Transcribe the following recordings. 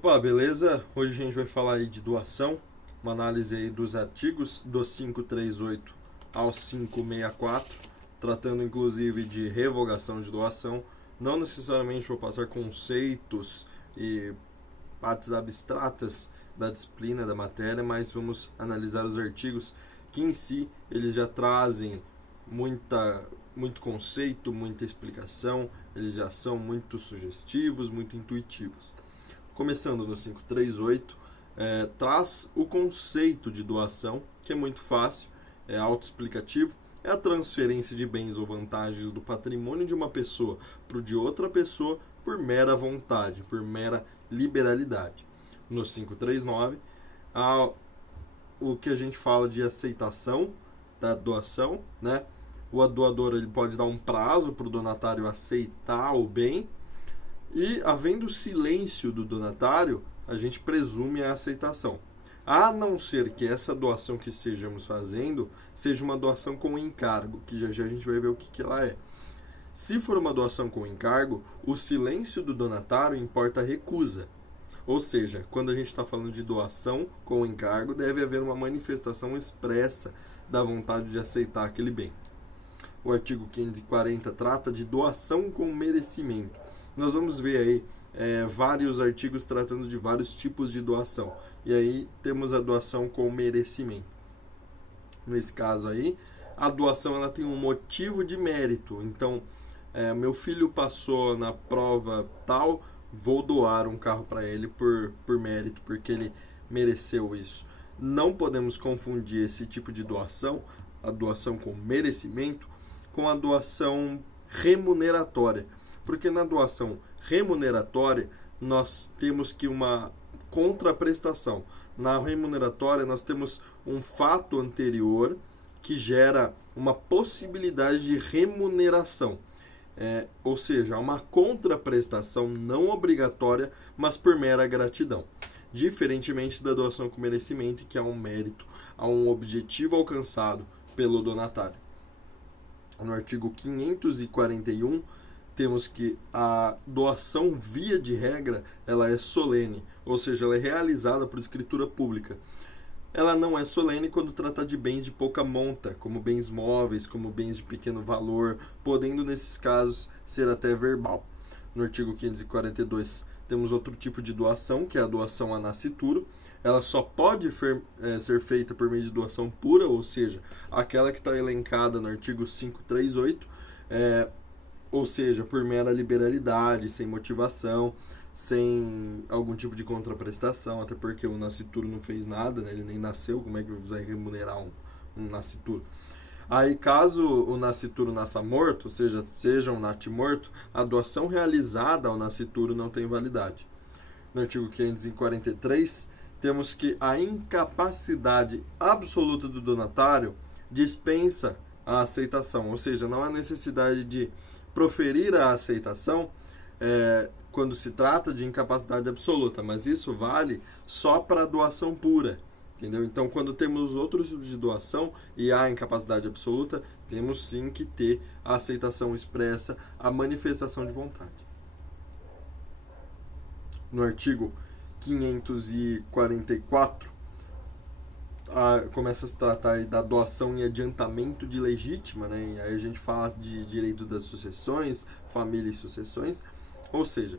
Opa, beleza? Hoje a gente vai falar aí de doação, uma análise aí dos artigos do 538 ao 564, tratando inclusive de revogação de doação. Não necessariamente vou passar conceitos e partes abstratas da disciplina, da matéria, mas vamos analisar os artigos que em si eles já trazem muito conceito, muita explicação, eles já são muito sugestivos, muito intuitivos. Começando no 538, traz o conceito de doação, que é muito fácil, é autoexplicativo, é a transferência de bens ou vantagens do patrimônio de uma pessoa para o de outra pessoa por mera vontade, por mera liberalidade. No 539, o que a gente fala de aceitação da doação, né? O doador ele pode dar um prazo para o donatário aceitar o bem, e, havendo silêncio do donatário, a gente presume a aceitação. A não ser que essa doação que estejamos fazendo seja uma doação com encargo, que já a gente vai ver o que ela é. Se for uma doação com encargo, o silêncio do donatário importa a recusa. Ou seja, quando a gente está falando de doação com encargo, deve haver uma manifestação expressa da vontade de aceitar aquele bem. O artigo 540 trata de doação com merecimento. Nós vamos ver aí vários artigos tratando de vários tipos de doação. E aí temos a doação com merecimento. Nesse caso aí, a doação ela tem um motivo de mérito. Então, meu filho passou na prova tal, vou doar um carro para ele por mérito, porque ele mereceu isso. Não podemos confundir esse tipo de doação, a doação com merecimento, com a doação remuneratória. Porque na doação remuneratória nós temos que uma contraprestação. Na remuneratória nós temos um fato anterior que gera uma possibilidade de remuneração. Ou seja, uma contraprestação não obrigatória, mas por mera gratidão. Diferentemente da doação com merecimento, que há um mérito, há um objetivo alcançado pelo donatário. No artigo 541, temos que a doação, via de regra, ela é solene, ou seja, ela é realizada por escritura pública. Ela não é solene quando trata de bens de pouca monta, como bens móveis, como bens de pequeno valor, podendo, nesses casos, ser até verbal. No artigo 542, temos outro tipo de doação, que é a doação a nascituro. Ela só pode ser feita por meio de doação pura, ou seja, aquela que está elencada no artigo 538, ou seja, por mera liberalidade, sem motivação, sem algum tipo de contraprestação, até porque o nascituro não fez nada, né? Ele nem nasceu, como é que vai remunerar um nascituro? Aí, caso o nascituro nasça morto, ou seja um natimorto, a doação realizada ao nascituro não tem validade. No artigo 543, temos que a incapacidade absoluta do donatário dispensa a aceitação, ou seja, não há necessidade de proferir a aceitação quando se trata de incapacidade absoluta, mas isso vale só para a doação pura, entendeu? Então, quando temos outros tipos de doação e há incapacidade absoluta, temos sim que ter a aceitação expressa, a manifestação de vontade. No artigo 544, começa a se tratar aí da doação em adiantamento de legítima, né? E aí a gente fala de direito das sucessões, família e sucessões, ou seja,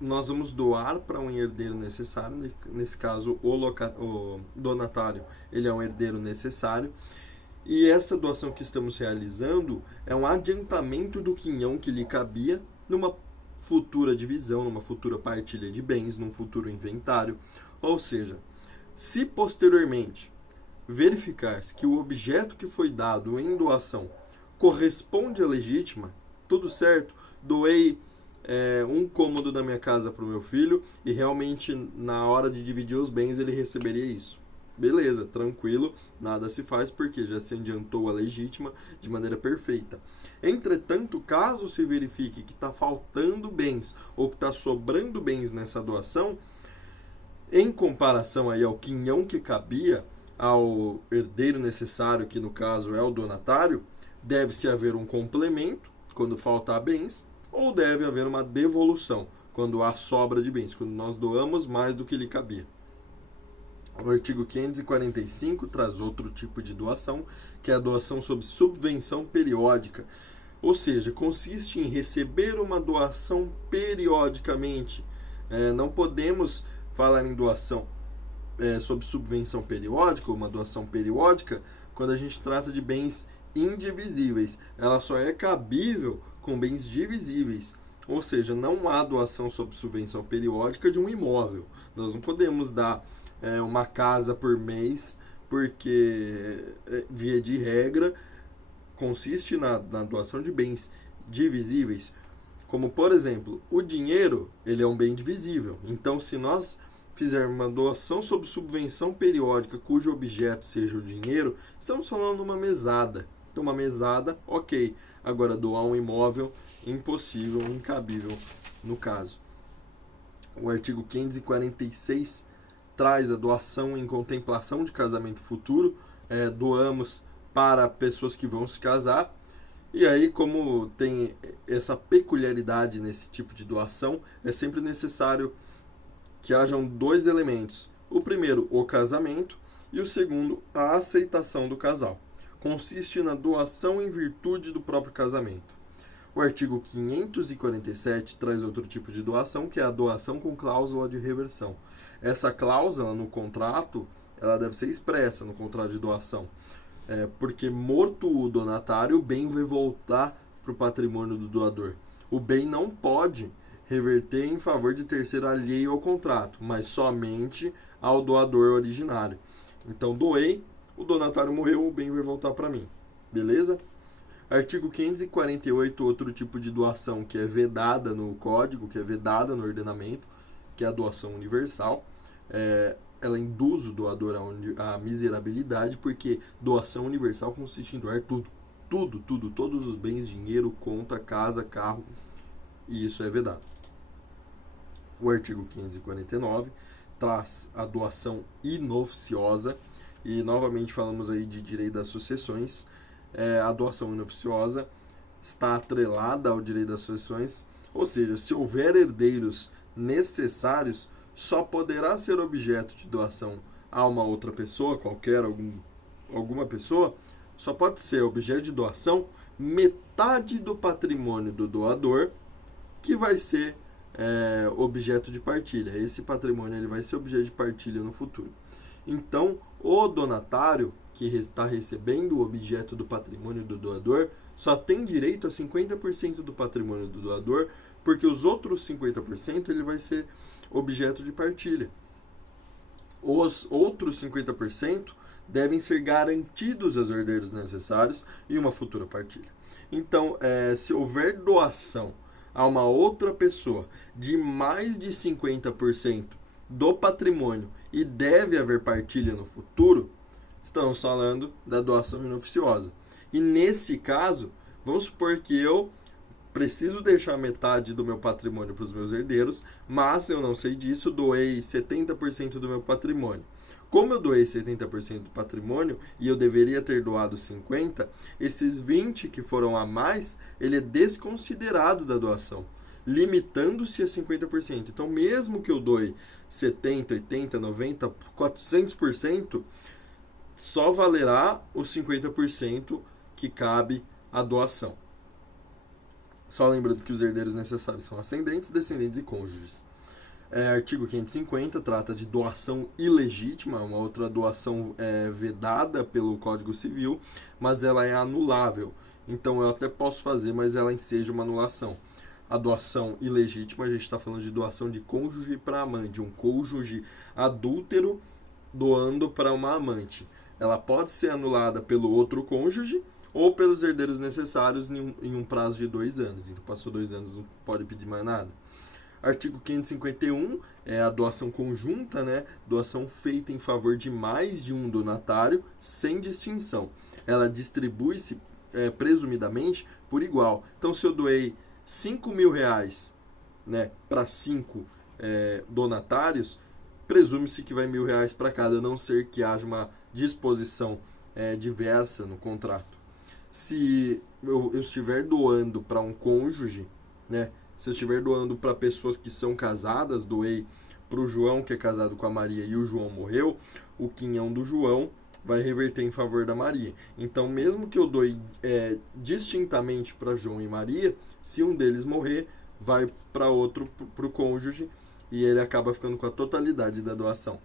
nós vamos doar para um herdeiro necessário, nesse caso o donatário ele é um herdeiro necessário, e essa doação que estamos realizando é um adiantamento do quinhão que lhe cabia numa futura divisão, numa futura partilha de bens, num futuro inventário, ou seja, se posteriormente verificar-se que o objeto que foi dado em doação corresponde à legítima, tudo certo, doei um cômodo da minha casa para o meu filho e realmente na hora de dividir os bens ele receberia isso. Beleza, tranquilo, nada se faz porque já se adiantou a legítima de maneira perfeita. Entretanto, caso se verifique que está faltando bens ou que está sobrando bens nessa doação, em comparação aí ao quinhão que cabia ao herdeiro necessário, que no caso é o donatário, deve-se haver um complemento quando faltar bens, ou deve haver uma devolução, quando há sobra de bens, quando nós doamos mais do que lhe cabia. O artigo 545 traz outro tipo de doação, que é a doação sob subvenção periódica. Ou seja, consiste em receber uma doação periodicamente. Não podemos falar em doação sob subvenção periódica, uma doação periódica, quando a gente trata de bens indivisíveis. Ela só é cabível com bens divisíveis. Ou seja, não há doação sob subvenção periódica de um imóvel. Nós não podemos dar uma casa por mês, porque, via de regra, consiste na doação de bens divisíveis. Como, por exemplo, o dinheiro, ele é um bem divisível. Então, se nós fizermos uma doação sob subvenção periódica, cujo objeto seja o dinheiro, estamos falando de uma mesada. Então, uma mesada, ok. Agora, doar um imóvel, impossível, incabível no caso. O artigo 546 traz a doação em contemplação de casamento futuro. Doamos para pessoas que vão se casar. E aí, como tem essa peculiaridade nesse tipo de doação, é sempre necessário que hajam dois elementos. O primeiro, o casamento, e o segundo, a aceitação do casal. Consiste na doação em virtude do próprio casamento. O artigo 547 traz outro tipo de doação, que é a doação com cláusula de reversão. Essa cláusula no contrato, ela deve ser expressa no contrato de doação. Porque morto o donatário, o bem vai voltar para o patrimônio do doador. O bem não pode reverter em favor de terceiro alheio ao contrato, mas somente ao doador originário. Então, doei, o donatário morreu, o bem vai voltar para mim. Beleza? Artigo 548, outro tipo de doação que é vedada no código, que é vedada no ordenamento, que é a doação universal. Ela induz o doador à miserabilidade, porque doação universal consiste em doar tudo. Tudo, todos os bens, dinheiro, conta, casa, carro, e isso é vedado. O artigo 549 traz a doação inoficiosa, e novamente falamos aí de direito das sucessões. A doação inoficiosa está atrelada ao direito das sucessões, ou seja, se houver herdeiros necessários, só poderá ser objeto de doação a uma outra pessoa, alguma pessoa, só pode ser objeto de doação metade do patrimônio do doador, que vai ser objeto de partilha. Esse patrimônio ele vai ser objeto de partilha no futuro. Então, o donatário que está recebendo o objeto do patrimônio do doador só tem direito a 50% do patrimônio do doador, porque os outros 50% ele vai ser objeto de partilha. Os outros 50% devem ser garantidos aos herdeiros necessários em uma futura partilha. Então, se houver doação a uma outra pessoa de mais de 50% do patrimônio e deve haver partilha no futuro, estamos falando da doação inoficiosa. E nesse caso, vamos supor que eu preciso deixar metade do meu patrimônio para os meus herdeiros, mas eu não sei disso, doei 70% do meu patrimônio. Como eu doei 70% do patrimônio e eu deveria ter doado 50%, esses 20% que foram a mais, ele é desconsiderado da doação, limitando-se a 50%. Então, mesmo que eu doe 70%, 80%, 90%, 400%, só valerá os 50% que cabe à doação. Só lembrando que os herdeiros necessários são ascendentes, descendentes e cônjuges. Artigo 550 trata de doação ilegítima, uma outra doação vedada pelo Código Civil, mas ela é anulável. Então eu até posso fazer, mas ela enseja uma anulação. A doação ilegítima, a gente está falando de doação de cônjuge para amante, um cônjuge adúltero doando para uma amante. Ela pode ser anulada pelo outro cônjuge ou pelos herdeiros necessários em um prazo de 2 anos. Então, passou 2 anos, não pode pedir mais nada. Artigo 551 é a doação conjunta, né? Doação feita em favor de mais de um donatário, sem distinção. Ela distribui-se, presumidamente, por igual. Então, se eu doei 5 mil reais, né, para 5 donatários, presume-se que vai R$1.000 para cada, a não ser que haja uma disposição diversa no contrato. Se eu estiver doando para um cônjuge, né, Se eu estiver doando para pessoas que são casadas, doei para o João, que é casado com a Maria, e o João morreu, o quinhão do João vai reverter em favor da Maria. Então, mesmo que eu doe distintamente para João e Maria, se um deles morrer, vai para outro, para o cônjuge, e ele acaba ficando com a totalidade da doação.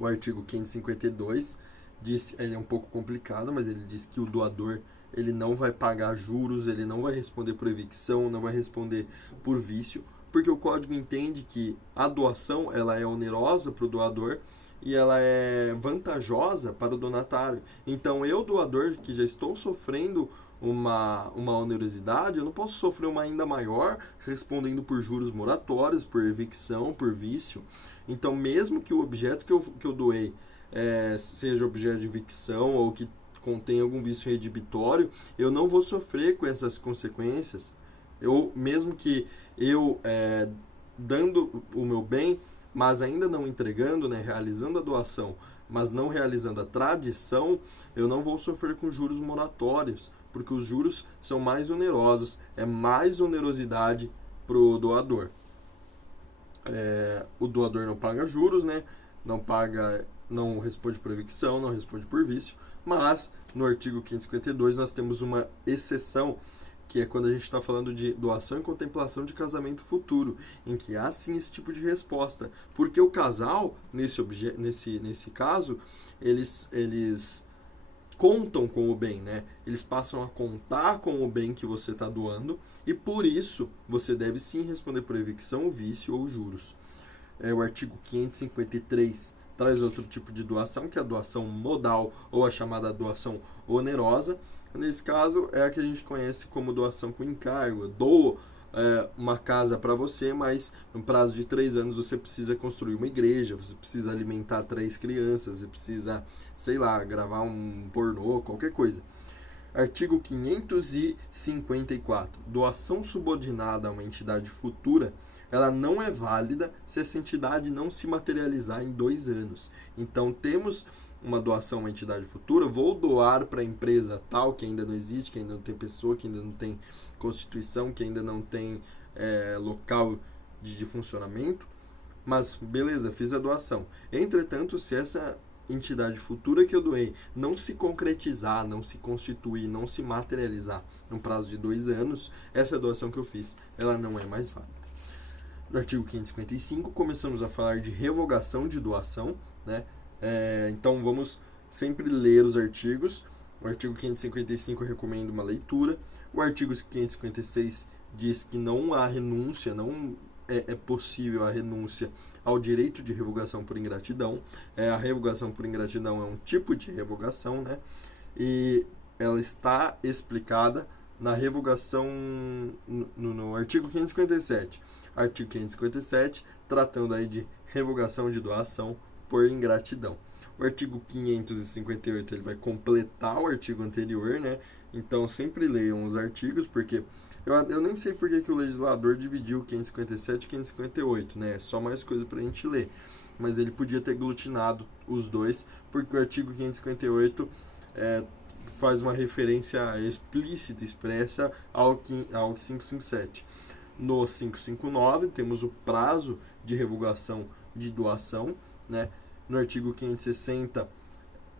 O artigo 552 diz, ele é um pouco complicado, mas ele diz que o doador ele não vai pagar juros, ele não vai responder por evicção, não vai responder por vício, porque o código entende que a doação ela é onerosa para o doador e ela é vantajosa para o donatário. Então eu, doador, que já estou sofrendo uma onerosidade, eu não posso sofrer uma ainda maior respondendo por juros moratórios, por evicção, por vício. Então, mesmo que o objeto que eu doei seja objeto de evicção ou que contém algum vício redibitório, eu não vou sofrer com essas consequências. Mesmo que eu dando o meu bem, mas ainda não entregando, né, realizando a doação, mas não realizando a tradição, eu não vou sofrer com juros moratórios, porque os juros são mais onerosos, é mais onerosidade para o doador. O doador não paga juros, né, não responde por evicção, não responde por vício, mas no artigo 552 nós temos uma exceção, que é quando a gente está falando de doação e contemplação de casamento futuro, em que há sim esse tipo de resposta. Porque o casal, nesse caso, eles contam com o bem, né? Eles passam a contar com o bem que você está doando, e por isso você deve sim responder por evicção, vício ou juros. O artigo 553 traz outro tipo de doação, que é a doação modal ou a chamada doação onerosa. Nesse caso, é a que a gente conhece como doação com encargo. Eu dou uma casa para você, mas no prazo de 3 anos você precisa construir uma igreja, você precisa alimentar 3 crianças, você precisa, sei lá, gravar um pornô, qualquer coisa. Artigo 554. Doação subordinada a uma entidade futura, ela não é válida se essa entidade não se materializar em 2 anos. Então, temos uma doação a uma entidade futura, vou doar para a empresa tal, que ainda não existe, que ainda não tem pessoa, que ainda não tem constituição, que ainda não tem local de funcionamento, mas beleza, fiz a doação. Entretanto, se essa entidade futura que eu doei não se concretizar, não se constituir, não se materializar no prazo de 2 anos, essa doação que eu fiz, ela não é mais válida. No artigo 555, começamos a falar de revogação de doação, né? Então vamos sempre ler os artigos. O artigo 555 eu recomendo uma leitura. O artigo 556 diz que não há renúncia, não é possível a renúncia ao direito de revogação por ingratidão. A revogação por ingratidão é um tipo de revogação, né? E ela está explicada na revogação no artigo 557. Artigo 557, tratando aí de revogação de doação por ingratidão. O artigo 558 ele vai completar o artigo anterior, né? Então sempre leiam os artigos, porque eu nem sei por que o legislador dividiu 557 e 558, né? É só mais coisa para a gente ler. Mas ele podia ter aglutinado os dois, porque o artigo 558 faz uma referência explícita, expressa ao 557. No 559 temos o prazo de revogação de doação, né? No artigo 560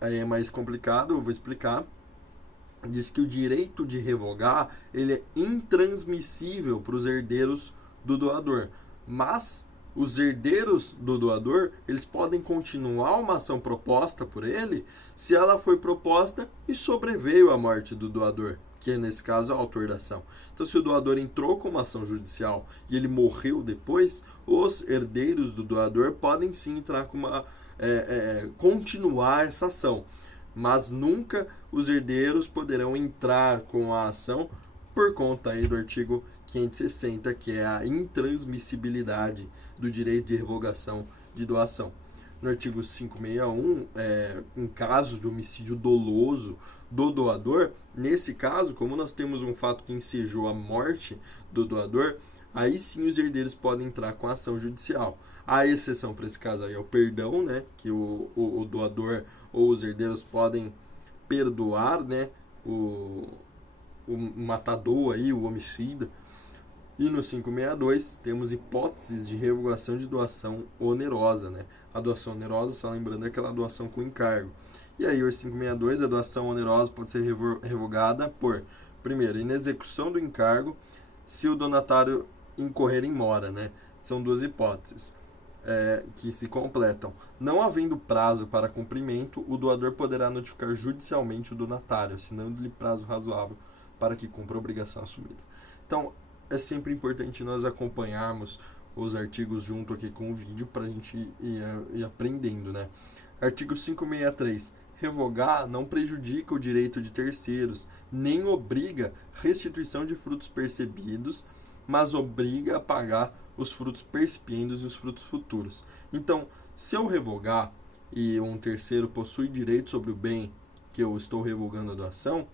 é mais complicado, eu vou explicar. Diz que o direito de revogar ele é intransmissível para os herdeiros do doador, mas os herdeiros do doador eles podem continuar uma ação proposta por ele se ela foi proposta e sobreveio a morte do doador, que é nesse caso o autor da ação. Então, se o doador entrou com uma ação judicial e ele morreu depois, os herdeiros do doador podem sim entrar com continuar essa ação, mas nunca os herdeiros poderão entrar com a ação por conta aí do artigo 560, que é a intransmissibilidade do direito de revogação de doação. No artigo 561, em caso de homicídio doloso do doador, nesse caso, como nós temos um fato que ensejou a morte do doador, aí sim os herdeiros podem entrar com a ação judicial. A exceção para esse caso aí é o perdão, né, que o doador ou os herdeiros podem perdoar, né, o matador aí, o homicida, E no 562 temos hipóteses de revogação de doação onerosa, né? A doação onerosa, só lembrando, é aquela doação com encargo. E aí, o 562, a doação onerosa pode ser revogada por, primeiro, inexecução do encargo, se o donatário incorrer em mora, né? São duas hipóteses que se completam. Não havendo prazo para cumprimento, o doador poderá notificar judicialmente o donatário, assinando-lhe prazo razoável para que cumpra a obrigação assumida. Então, é sempre importante nós acompanharmos os artigos junto aqui com o vídeo para a gente ir aprendendo, né? Artigo 563. Revogar não prejudica o direito de terceiros, nem obriga restituição de frutos percebidos, mas obriga a pagar os frutos percipiendos e os frutos futuros. Então, se eu revogar e um terceiro possui direito sobre o bem que eu estou revogando a doação,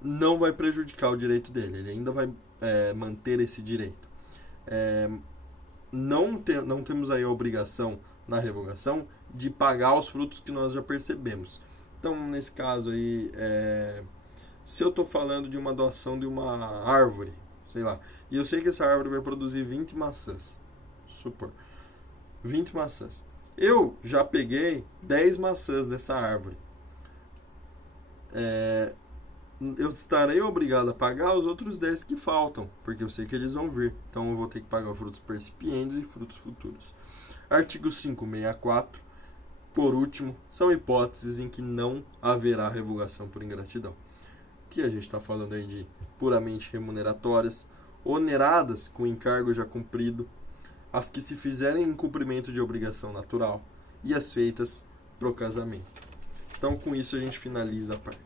não vai prejudicar o direito dele, ele ainda vai manter esse direito. Não temos aí a obrigação na revogação de pagar os frutos que nós já percebemos. Então, nesse caso aí, se eu estou falando de uma doação de uma árvore, sei lá, e eu sei que essa árvore vai produzir 20 maçãs, supor, 20 maçãs. Eu já peguei 10 maçãs dessa árvore. Eu estarei obrigado a pagar os outros 10 que faltam, porque eu sei que eles vão vir. Então eu vou ter que pagar frutos percipientes e frutos futuros. Artigo 564, por último, são hipóteses em que não haverá revogação por ingratidão. Que a gente está falando aí de puramente remuneratórias, oneradas com encargo já cumprido, as que se fizerem em cumprimento de obrigação natural e as feitas pro casamento. Então, com isso a gente finaliza a parte.